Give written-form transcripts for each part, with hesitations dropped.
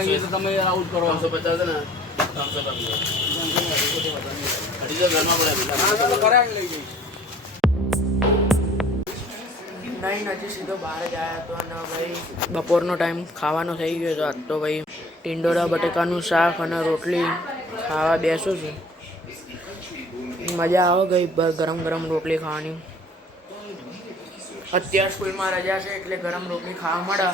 તમે આઉટ કરો 350 ને 300 અઢી તો ઘરમાં પડે લઈ જઈશ નહીં હજી સીધો બહાર જ આવ્યા હતો અને ભાઈ બપોરનો ટાઈમ ખાવાનો થઈ ગયો હતો. આજ તો ભાઈ ટીંડોરા બટેકાનું શાક અને રોટલી ખાવા બેસું છું. મજા આવે ગઈ ગરમ ગરમ રોટલી ખાવાની. અત્યારે સ્કૂલમાં રજા છે એટલે ગરમ રોટલી ખાવા મળે.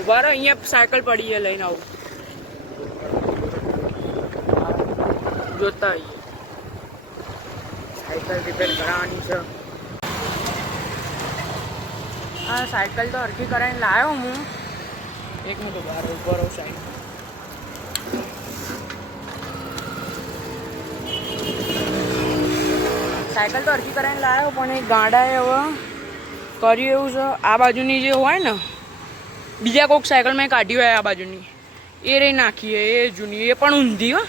ઉભા રહો, અહીંયા સાયકલ પડી છે, લઈને આવું. જોતા આવીએ. સાયકલ રિપેર કરાવવાની છે. હા, સાયકલ તો હરખી કરાવીને લાવ્યો હું. એક મિનિટ બહાર ઉભો રહું. સાયકલ તો હરખી કરાવીને લાવ્યો પણ એ ગાડાએ હવે કર્યું એવું છે. આ બાજુની જે હોય ને બીજા કોઈક સાયકલ મેં કાઢી હોય આ બાજુની એ રહી નાખીએ એ જૂની એ પણ ઊંધી હો.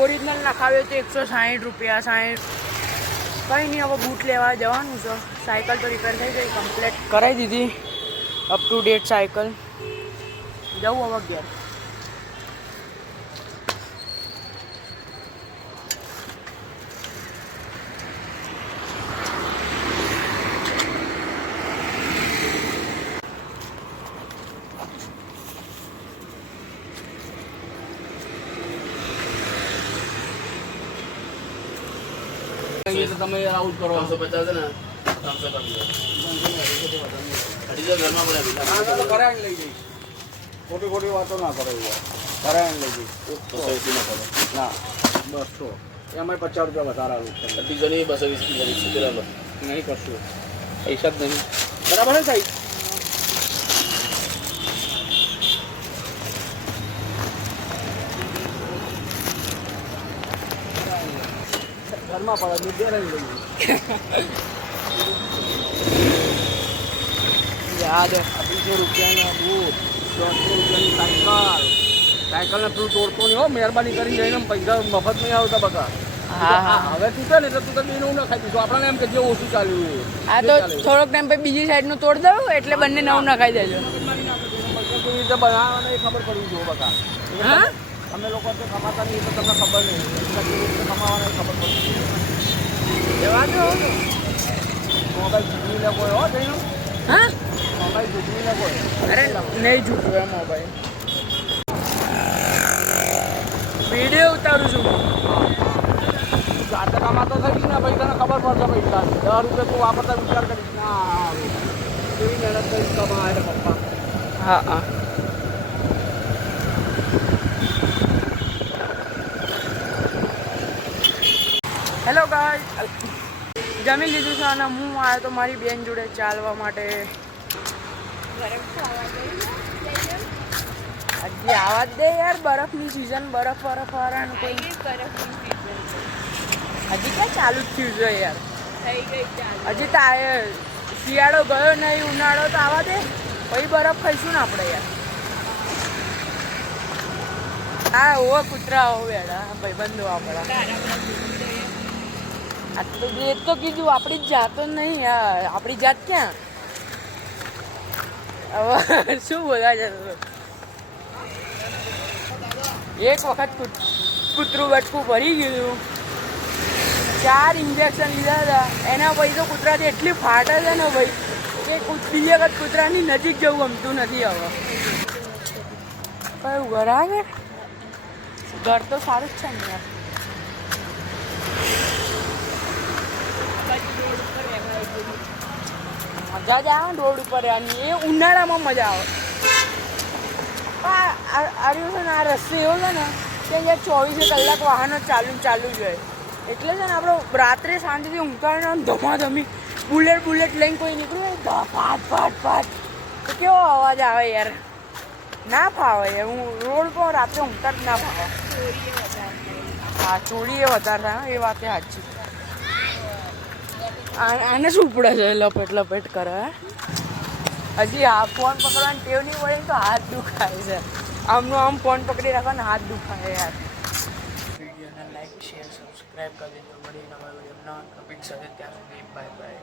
ઓરિજિનલ નખાવ્યો તો 160 રૂપિયા 60. કંઈ નહીં, હવે બૂટ લેવા જવાનું છે. સાયકલ તો રિપેર થઈ ગઈ, કમ્પ્લીટ કરાવી દીધી. Up to date cycle. જવું હવે ઘેર. તમે આઉટ કરો 350 ને 300 અઢી તો ઘરમાં પડે લઈ જઈશ. ખોટી ખોટી વાતો ના કરો. કરાવીને લઈ જઈશ. ના 200 એમાં 50 રૂપિયા વધારે આવ્યું. અઢી જણી 220 બરાબર નહીં કરશું. પૈસા જ નહીં બરાબર ને સાહેબ. ઘરમાં પડે દૂધ લઈ યાદ 200 રૂપિયાના બૂટ 100 રૂપિયાની સાયકલને તું તોડતો નહીં હો. મહેરબાની કરીને જઈને પૈસા મફત નહીં આવતા બકા. હા, હવે તું છે ને એટલે તું તો બેનું ન ખાઈ દીધું. આપણને એમ કે જે ઓછું ચાલ્યું. આ તો થોડોક ટાઈમ પછી બીજી સાઈડનું તોડ દઉં એટલે બંને નવું નખાઈ દેજો. કેવી રીતે બનાવવાને એ ખબર પડી જુઓ બકા. હા, અમે લોકો તો કમાતા નહીં તો તમને ખબર નહીં. કેવી રીતે કમાવાને ખબર પડી જવા દો. મોબાઈલ ચૂકવી લે કોઈ હો થયું. હા, મોબાઈલ ચૂકવી લે કોઈ. અરે નહીં ચૂકવે મોબાઈલ. વિડીયો ઉતારું છું. જાતે કમાતો થઈશ ને ભાઈ તને ખબર પડશે પૈસા 10 રૂપિયા તું વાપરતા વિચાર કરીશ. ના કેવી મહેનત કરીશ કમાય પપ્પા. હા હા. હેલો ગાય, જમી લીધું છે અને હું આવ્યો તો મારી બેન જોડે ચાલવા માટે. હજી આવા જ દે યાર, બરફની સિઝન. બરફ વાળાનું કોઈ હજી ક્યાં ચાલુ જ થયું છે યાર. હજી તો શિયાળો ગયો નહીં, ઉનાળો તો આવા દે પછી બરફ ખાઈશું ને આપણે યાર. હા, ઓ કૂતરા હો વેડા ભાઈબંધો આપણા. આટલું એ તો કીધું આપણી જાતો નહીં યાર. આપણી જાત ક્યાં હવે શું બોલા છે. એક વખત કૂતરું બટકું ભરી ગયું, 4 ઇન્જેક્શન લીધા હતા. એના પછી તો કૂતરાથી એટલી ફાટે છે ને ભાઈ કે બીજી વખત કૂતરાની નજીક જવું ગમતું નથી. હવે કયું ઘર આવે? ઘર તો સારું જ છે ને યાર. મજા જ આવે રોડ ઉપર. એ ઉનાળામાં મજા આવે. આર્યું છે ને આ રસ્તો એવો છે ને કે અહીંયા 24 કલાક વાહનો ચાલુ જ હોય. એટલે છે ને આપણો રાત્રે શાંતિથી ઊંઘતા હોય ને ધમાધમી બુલેટ લઈને કોઈ નીકળ્યું ફાટ તો કેવો અવાજ આવે યાર. ના ફાવે યાર. હું રોડ પર રાત્રે ઊંઘતા જ ના ફાવે. હા, ચોરી એ વધારે થાય એ વાતે સાચી. આને શું પડે છે લપેટ કરે. હજી આ ફોન પકડવાની ટેવ નહીં પડે તો હાથ દુખાય છે. આમનું આમ ફોન પકડી રાખવાનો હાથ દુખાય યાર. વિડીયોને લાઈક શેર સબસ્ક્રાઈબ કરી દેજો. મળી નવા વિડીયો નવા ટોપિક સાથે. ત્યાં સુધી બાય બાય.